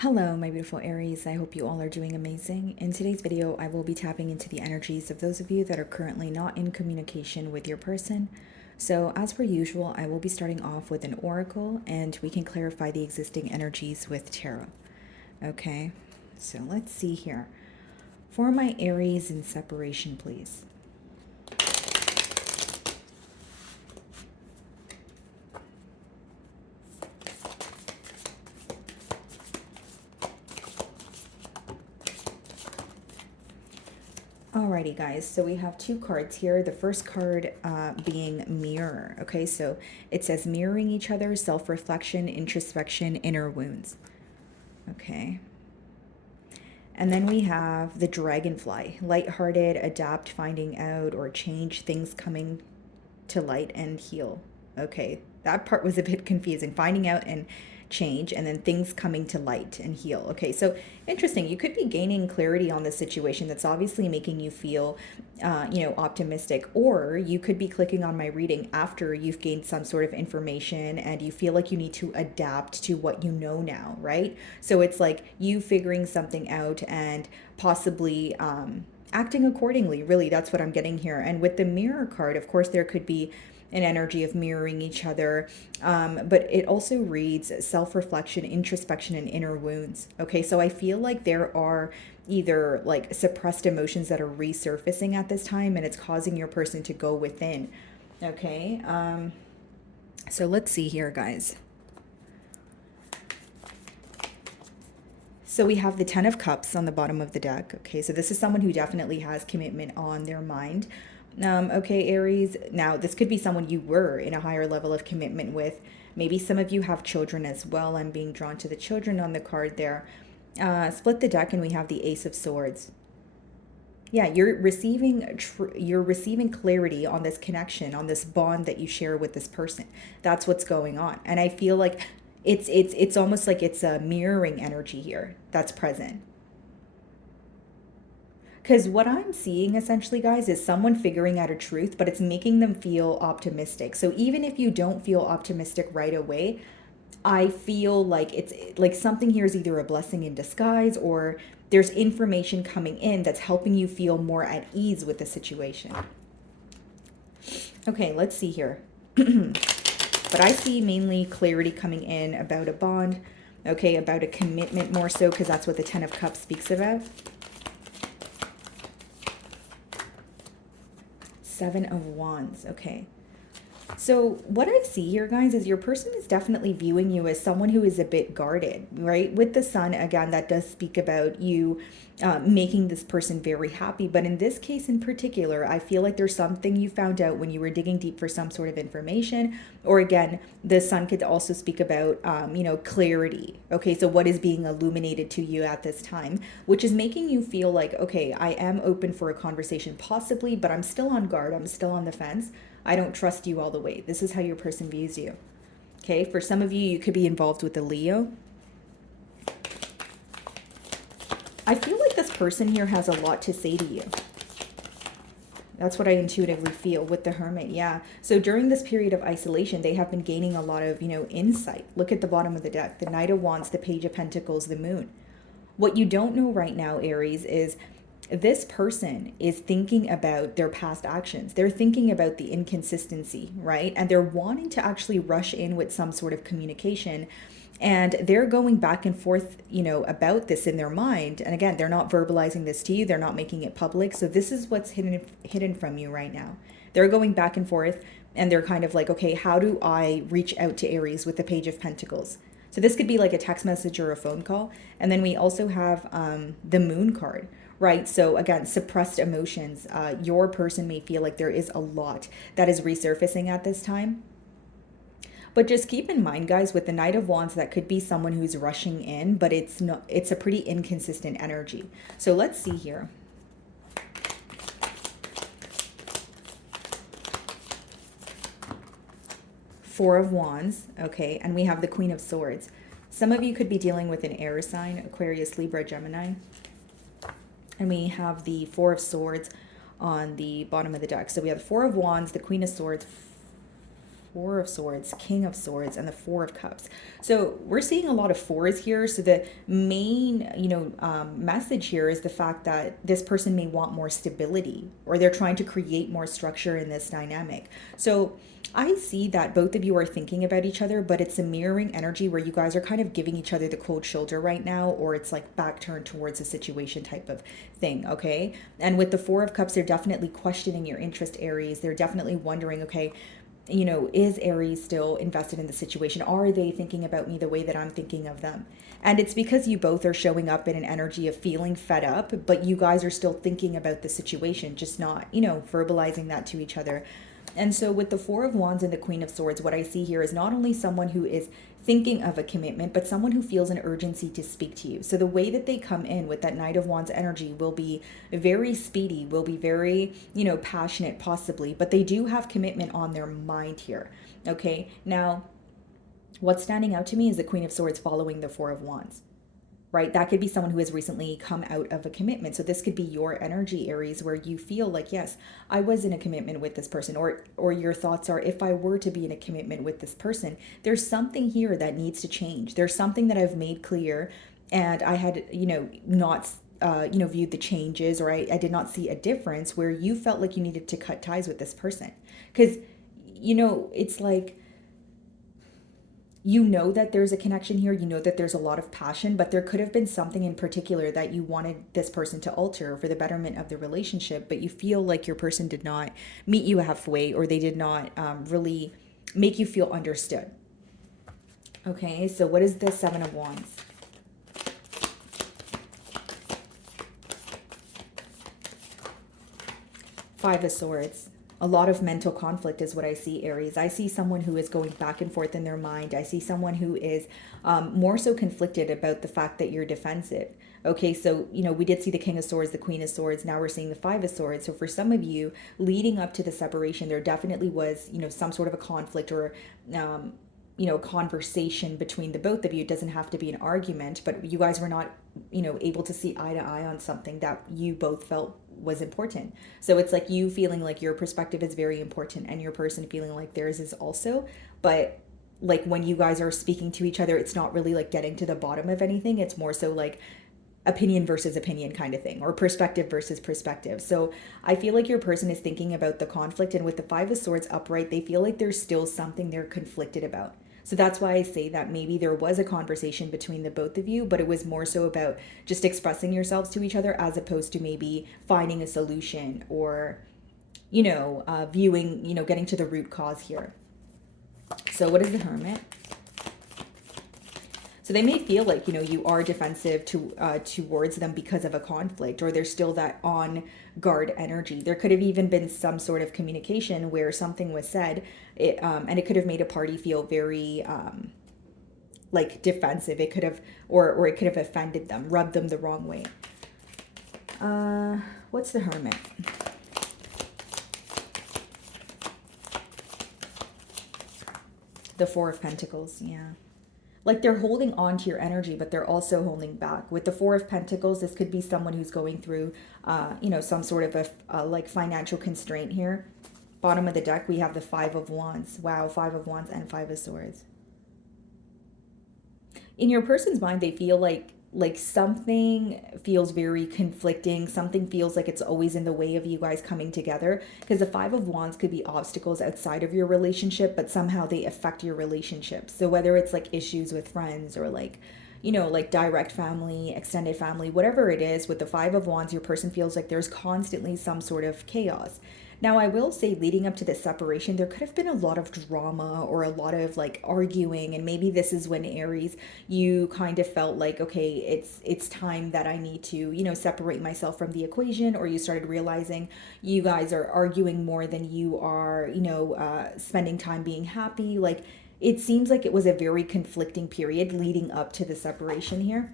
Hello, my beautiful Aries. I hope you all are doing amazing. In today's video, I will be tapping into the energies of those of you that are currently not in communication with your person. So, as per usual, I will be starting off with an oracle and we can clarify the existing energies with tarot. Okay, so let's see here. For my Aries in separation, please. Alrighty, guys, so we have two cards here. The first card being mirror. Okay, so it says mirroring each other, self-reflection, introspection, inner wounds. Okay. And then we have the dragonfly, lighthearted, adapt, finding out, or change, things coming to light and heal. Okay, that part was a bit confusing. Finding out and change, and then things coming to light and heal. Okay, so interesting. You could be gaining clarity on the situation that's obviously making you feel, optimistic, or you could be clicking on my reading after you've gained some sort of information and you feel like you need to adapt to what you know now, right? So it's like you figuring something out and possibly, acting accordingly. Really, that's what I'm getting here. And with the mirror card, of course, there could be an energy of mirroring each other. But it also reads self-reflection, introspection, and inner wounds. Okay, so I feel like there are either like suppressed emotions that are resurfacing at this time and it's causing your person to go within. Okay, so let's see here, guys. So we have the Ten of Cups on the bottom of the deck. Okay, so this is someone who definitely has commitment on their mind. Okay, Aries. Now, this could be someone you were in a higher level of commitment with. Maybe some of you have children as well. I'm being drawn to the children on the card there. Split the deck, and we have the Ace of Swords. Yeah, you're receiving clarity on this connection, on this bond that you share with this person. That's what's going on, and I feel like it's almost like it's a mirroring energy here that's present. Because what I'm seeing essentially, guys, is someone figuring out a truth, but it's making them feel optimistic. So even if you don't feel optimistic right away, I feel like it's like something here is either a blessing in disguise or there's information coming in that's helping you feel more at ease with the situation. Okay, let's see here. But I see mainly clarity coming in about a bond, okay, about a commitment more so, because that's what the Ten of Cups speaks about. Seven of Wands, okay. So what I see here, guys, is your person is definitely viewing you as someone who is a bit guarded, right? With the sun, again, that does speak about you making this person very happy. But in this case in particular, I feel like there's something you found out when you were digging deep for some sort of information. Or again, the sun could also speak about, clarity. Okay, so what is being illuminated to you at this time, which is making you feel like, okay, I am open for a conversation possibly, but I'm still on guard. I'm still on the fence. I don't trust you all the way. This is how your person views you. Okay, for some of you, you could be involved with a Leo. I feel like this person here has a lot to say to you. That's what I intuitively feel with the Hermit, yeah. So during this period of isolation, they have been gaining a lot of, insight. Look at the bottom of the deck. The Knight of Wands, the Page of Pentacles, the Moon. What you don't know right now, Aries, is this person is thinking about their past actions. They're thinking about the inconsistency, right? And they're wanting to actually rush in with some sort of communication. And they're going back and forth, about this in their mind. And again, they're not verbalizing this to you. They're not making it public. So this is what's hidden from you right now. They're going back and forth and they're kind of like, okay, how do I reach out to Aries with the Page of Pentacles? So this could be like a text message or a phone call. And then we also have the Moon card, right? So again, suppressed emotions. Your person may feel like there is a lot that is resurfacing at this time. But just keep in mind, guys, with the Knight of Wands, that could be someone who's rushing in, but it's a pretty inconsistent energy. So let's see here. Four of Wands, okay, and we have the Queen of Swords. Some of you could be dealing with an air sign, Aquarius, Libra, Gemini. And we have the Four of Swords on the bottom of the deck. So we have the Four of Wands, the Queen of Swords, Four of Swords, King of Swords, and the Four of Cups. So we're seeing a lot of fours here. So the main, message here is the fact that this person may want more stability, or they're trying to create more structure in this dynamic. So I see that both of you are thinking about each other, but it's a mirroring energy where you guys are kind of giving each other the cold shoulder right now, or it's like back turned towards a situation type of thing, okay? And with the Four of Cups, they're definitely questioning your interest, Aries. They're definitely wondering, okay, is Aries still invested in the situation? Are they thinking about me the way that I'm thinking of them? And it's because you both are showing up in an energy of feeling fed up, but you guys are still thinking about the situation, just not, verbalizing that to each other. And so with the Four of Wands and the Queen of Swords, what I see here is not only someone who is thinking of a commitment, but someone who feels an urgency to speak to you. So the way that they come in with that Knight of Wands energy will be very speedy, will be very, passionate possibly, but they do have commitment on their mind here. Okay. Now, what's standing out to me is the Queen of Swords following the Four of Wands. Right? That could be someone who has recently come out of a commitment. So this could be your energy, Aries, where you feel like, yes, I was in a commitment with this person, or your thoughts are, if I were to be in a commitment with this person, there's something here that needs to change. There's something that I've made clear, and I had, not viewed the changes, or I did not see a difference where you felt like you needed to cut ties with this person. Because, it's like, that there's a connection here, that there's a lot of passion, but there could have been something in particular that you wanted this person to alter for the betterment of the relationship, but you feel like your person did not meet you halfway, or they did not really make you feel understood. Okay, so what is the Seven of Wands? Five of Swords. A lot of mental conflict is what I see, Aries. I see someone who is going back and forth in their mind. I see someone who is more so conflicted about the fact that you're defensive. Okay, so, we did see the King of Swords, the Queen of Swords. Now we're seeing the Five of Swords. So for some of you, leading up to the separation, there definitely was, some sort of a conflict, or, conversation between the both of you. It doesn't have to be an argument, but you guys were not, able to see eye to eye on something that you both felt was important. So it's like you feeling like your perspective is very important, and your person feeling like theirs is also. But like when you guys are speaking to each other, it's not really like getting to the bottom of anything. It's more so like opinion versus opinion kind of thing, or perspective versus perspective. So I feel like your person is thinking about the conflict, and with the Five of Swords upright, they feel like there's still something they're conflicted about. So that's why I say that maybe there was a conversation between the both of you, but it was more so about just expressing yourselves to each other, as opposed to maybe finding a solution, or, viewing, getting to the root cause here. So what is the Hermit? So they may feel like, you are defensive towards them because of a conflict, or there's still that on guard energy. There could have even been some sort of communication where something was said, and it could have made a party feel very like defensive. It could have, or it could have offended them, rubbed them the wrong way. What's the Hermit? The Four of Pentacles, yeah. Like they're holding on to your energy, but they're also holding back. With the Four of Pentacles, this could be someone who's going through, some sort of a like financial constraint here. Bottom of the deck, we have the Five of Wands. Wow, Five of Wands and Five of Swords. In your person's mind, they feel like something feels very conflicting. Something feels like it's always in the way of you guys coming together, because the Five of Wands could be obstacles outside of your relationship, but somehow they affect your relationship. So whether it's like issues with friends, or like, like direct family, extended family, whatever it is, with the Five of Wands, your person feels like there's constantly some sort of chaos. Now, I will say, leading up to this separation, there could have been a lot of drama, or a lot of like arguing, and maybe this is when, Aries, you kind of felt like, okay, it's time that I need to, separate myself from the equation, or you started realizing you guys are arguing more than you are, spending time being happy. Like, it seems like it was a very conflicting period leading up to the separation here.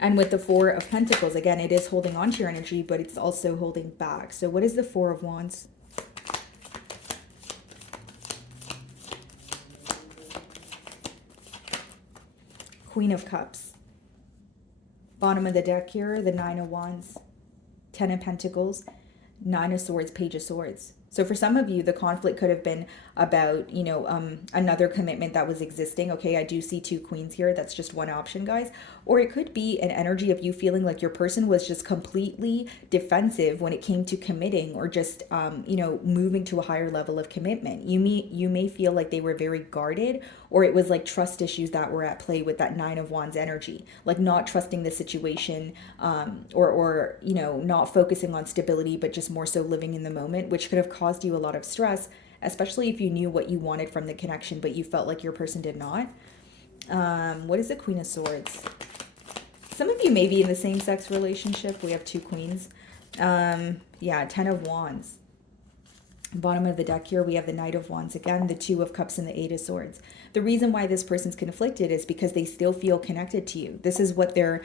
And with the Four of Pentacles, again, it is holding on to your energy, but it's also holding back. So what is the Four of Wands? Queen of Cups. Bottom of the deck here, the Nine of Wands, Ten of Pentacles, Nine of Swords, Page of Swords. So for some of you, the conflict could have been about, another commitment that was existing. Okay, I do see two queens here. That's just one option, guys. Or it could be an energy of you feeling like your person was just completely defensive when it came to committing, or just, moving to a higher level of commitment. You may feel like they were very guarded, or it was like trust issues that were at play with that Nine of Wands energy, like not trusting the situation, or not focusing on stability, but just more so living in the moment, which could have caused you a lot of stress, especially if you knew what you wanted from the connection, but you felt like your person did not. What is the Queen of Swords? Some of you may be in the same sex relationship. We have two queens. Yeah, Ten of Wands. Bottom of the deck here, we have the Knight of Wands again, the Two of Cups, and the Eight of Swords. The reason why this person's conflicted is because they still feel connected to you. This is what their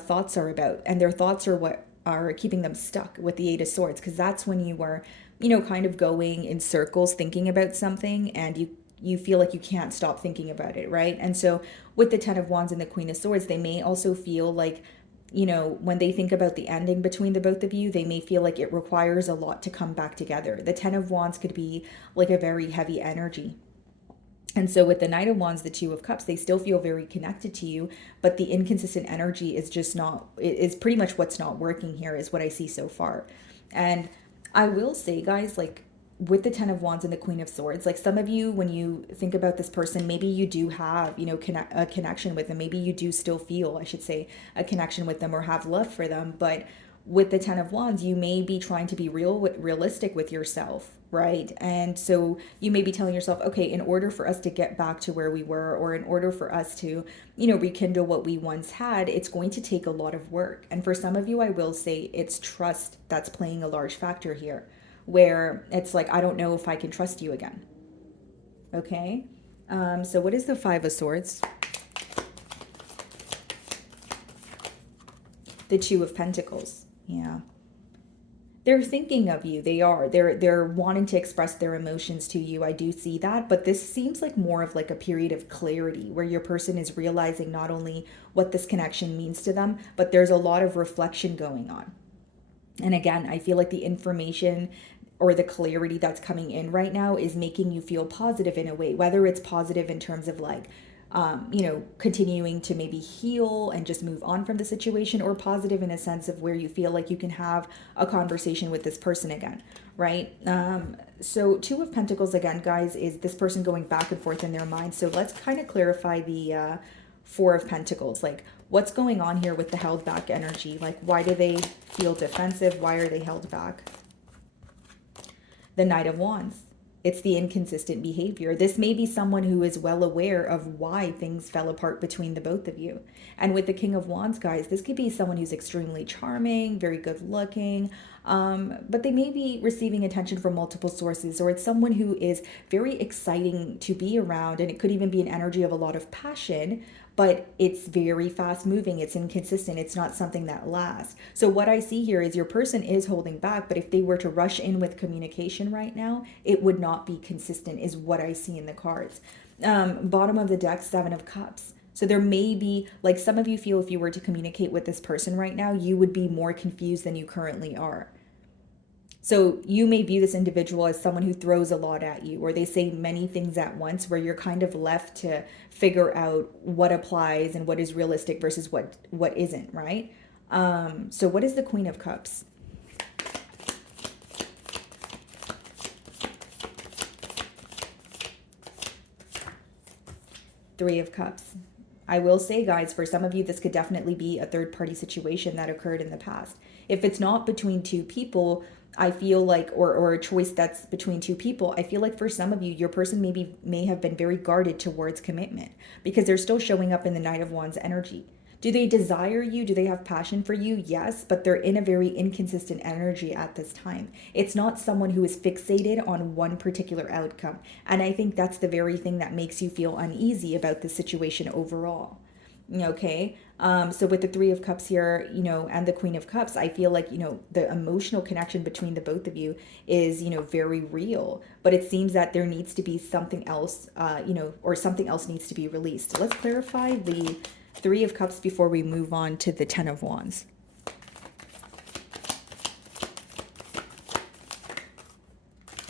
thoughts are about, and their thoughts are what are keeping them stuck with the Eight of Swords, because that's when you were, kind of going in circles thinking about something, and you feel like you can't stop thinking about it, right? And so with the Ten of Wands and the Queen of Swords, they may also feel like, when they think about the ending between the both of you, they may feel like it requires a lot to come back together. The Ten of Wands could be like a very heavy energy. And so with the Knight of Wands, the Two of Cups, they still feel very connected to you, but the inconsistent energy is just not, is pretty much what's not working here, is what I see so far. And I will say, guys, like, with the Ten of Wands and the Queen of Swords, like, some of you, when you think about this person, maybe you do have, a connection with them. Maybe you do still feel, I should say, a connection with them or have love for them. But with the Ten of Wands, you may be trying to be realistic with yourself, right? And so you may be telling yourself, okay, in order for us to get back to where we were, or in order for us to, rekindle what we once had, it's going to take a lot of work. And for some of you, I will say it's trust that's playing a large factor here, where it's like, I don't know if I can trust you again. Okay. So what is the Five of Swords? The Two of Pentacles. Yeah. They're thinking of you. They're wanting to express their emotions to you. I do see that, but this seems like more of like a period of clarity, where your person is realizing not only what this connection means to them, but there's a lot of reflection going on. And again, I feel like the information or the clarity that's coming in right now is making you feel positive in a way, whether it's positive in terms of like, continuing to maybe heal and just move on from the situation, or positive in a sense of where you feel like you can have a conversation with this person again, right? So Two of Pentacles again, guys, is this person going back and forth in their mind. So let's kind of clarify the Four of Pentacles. Like, what's going on here with the held back energy? Like, why do they feel defensive? Why are they held back? The Knight of Wands. It's the inconsistent behavior. This may be someone who is well aware of why things fell apart between the both of you. And with the King of Wands, guys, this could be someone who's extremely charming, very good looking, but they may be receiving attention from multiple sources, or it's someone who is very exciting to be around, and it could even be an energy of a lot of passion, but it's very fast moving, it's inconsistent, it's not something that lasts. So what I see here is your person is holding back, but if they were to rush in with communication right now, it would not be consistent, is what I see in the cards. Bottom of the deck, Seven of Cups. So there may be, like, some of you feel if you were to communicate with this person right now, you would be more confused than you currently are. So you may view this individual as someone who throws a lot at you, or they say many things at once, where you're kind of left to figure out what applies and what is realistic versus what isn't, right? So what is the Queen of Cups? Three of Cups. I will say, guys, for some of you, this could definitely be a third-party situation that occurred in the past. If it's not between two people, I feel like, or a choice that's between two people, I feel like for some of you, your person may have been very guarded towards commitment, because they're still showing up in the Knight of Wands energy. Do they desire you? Do they have passion for you? Yes, but they're in a very inconsistent energy at this time. It's not someone who is fixated on one particular outcome. And I think that's the very thing that makes you feel uneasy about the situation overall. Okay, so with the Three of Cups here, and the Queen of Cups, I feel like, the emotional connection between the both of you is, very real. But it seems that there needs to be something else, or something else needs to be released. Let's clarify the Three of Cups before we move on to the Ten of Wands.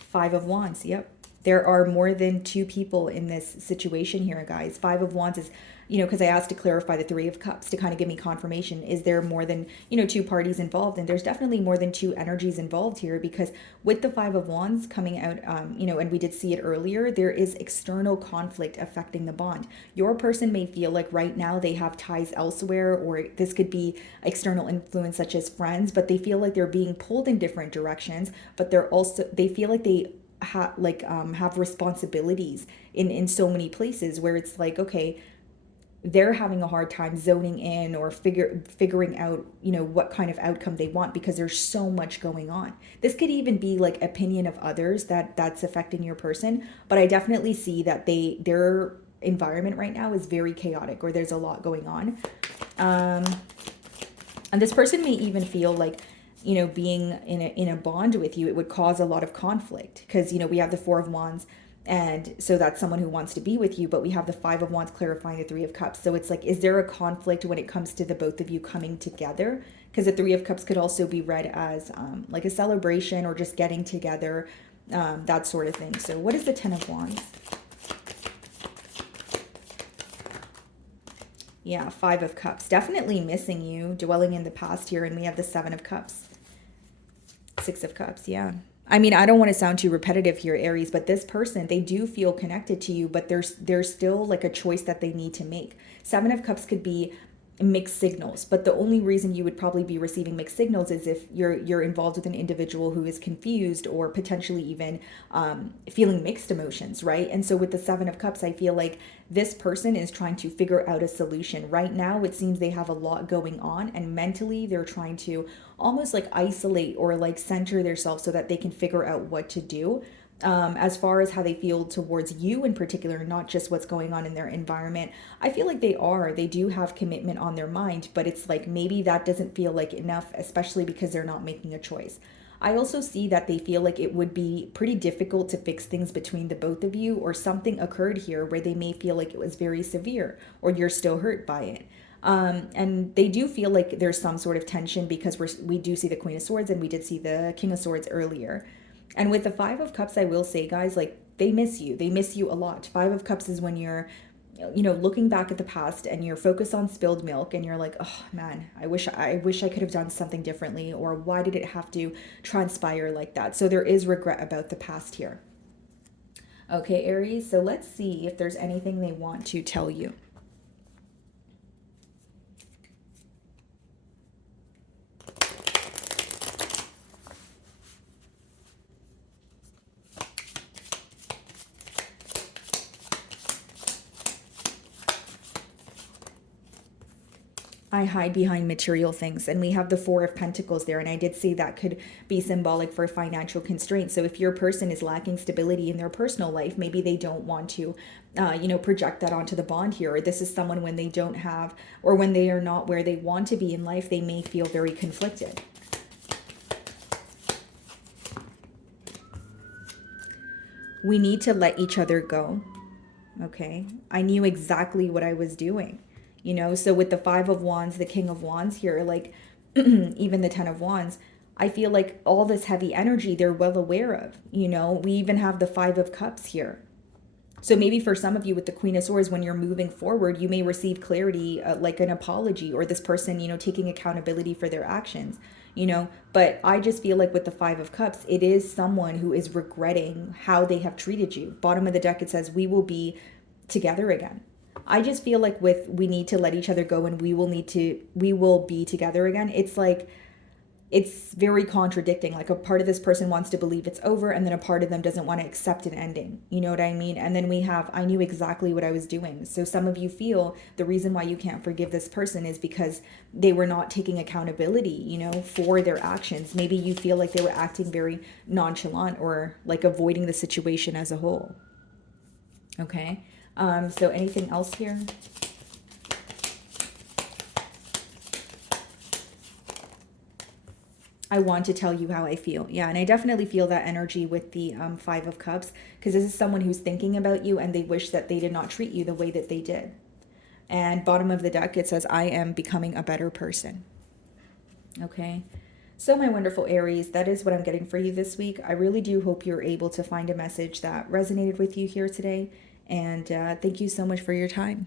Five of Wands. Yep. There are more than two people in this situation here, guys. Five of Wands is, because I asked to clarify the Three of Cups to kind of give me confirmation. Is there more than, two parties involved? And there's definitely more than two energies involved here, because with the Five of Wands coming out, and we did see it earlier, there is external conflict affecting the bond. Your person may feel like right now they have ties elsewhere, or this could be external influence such as friends, but they feel like they're being pulled in different directions, but they feel like they have responsibilities in so many places, where it's like, okay, they're having a hard time zoning in or figuring out, what kind of outcome they want, because there's so much going on. This could even be like opinion of others that's affecting your person, but I definitely see that their environment right now is very chaotic, or there's a lot going on. And this person may even feel like, being in a bond with you, it would cause a lot of conflict, because, we have the Four of Wands, and so that's someone who wants to be with you, but we have the Five of Wands clarifying the Three of Cups. So it's like, is there a conflict when it comes to the both of you coming together? Because the Three of Cups could also be read as like a celebration, or just getting together, that sort of thing. So what is the Ten of Wands? Yeah, Five of Cups. Definitely missing you, dwelling in the past here. And we have the Seven of Cups. Six of Cups, yeah. I mean, I don't want to sound too repetitive here, Aries, but this person, they do feel connected to you, but there's still like a choice that they need to make. Seven of Cups could be mixed signals, but the only reason you would probably be receiving mixed signals is if you're involved with an individual who is confused, or potentially even feeling mixed emotions, right? And so with the Seven of Cups, I feel like this person is trying to figure out a solution. Right now, it seems they have a lot going on, and mentally they're trying to almost like isolate or like center themselves so that they can figure out what to do. As far as how they feel towards you in particular, not just what's going on in their environment, I feel like they do have commitment on their mind, but it's like maybe that doesn't feel like enough, especially because they're not making a choice. I also see that they feel like it would be pretty difficult to fix things between the both of you, or something occurred here where they may feel like it was very severe, or you're still hurt by it. And they do feel like there's some sort of tension, because we do see the Queen of Swords, and we did see the King of Swords earlier. And with the Five of Cups, I will say, guys, like, they miss you. They miss you a lot. Five of Cups is when you're, looking back at the past, and you're focused on spilled milk, and you're like, oh man, I wish I could have done something differently, or why did it have to transpire like that? So there is regret about the past here. Okay, Aries, so let's see if there's anything they want to tell you. I hide behind material things, and we have the Four of Pentacles there, and I did say that could be symbolic for financial constraints. So if your person is lacking stability in their personal life, maybe they don't want to project that onto the bond here, or this is someone when they don't have, or when they are not where they want to be in life, they may feel very conflicted. We need to let each other go. Okay, I knew exactly what I was doing. So with the Five of Wands, the King of Wands here, like even the Ten of Wands, I feel like all this heavy energy they're well aware of. We even have the Five of Cups here. So maybe for some of you with the Queen of Swords, when you're moving forward, you may receive clarity, like an apology, or this person, taking accountability for their actions, But I just feel like with the Five of Cups, it is someone who is regretting how they have treated you. Bottom of the deck, it says, we will be together again. I just feel like we need to let each other go, and we will be together again. It's like, it's very contradicting. Like, a part of this person wants to believe it's over, and then a part of them doesn't want to accept an ending. You know what I mean? And then we have, I knew exactly what I was doing. So some of you feel the reason why you can't forgive this person is because they were not taking accountability, for their actions. Maybe you feel like they were acting very nonchalant, or like avoiding the situation as a whole. Okay. So anything else here? I want to tell you how I feel. Yeah, and I definitely feel that energy with the Five of Cups, because this is someone who's thinking about you, and they wish that they did not treat you the way that they did. And bottom of the deck, it says, I am becoming a better person. Okay. So, my wonderful Aries, that is what I'm getting for you this week. I really do hope you're able to find a message that resonated with you here today. And thank you so much for your time.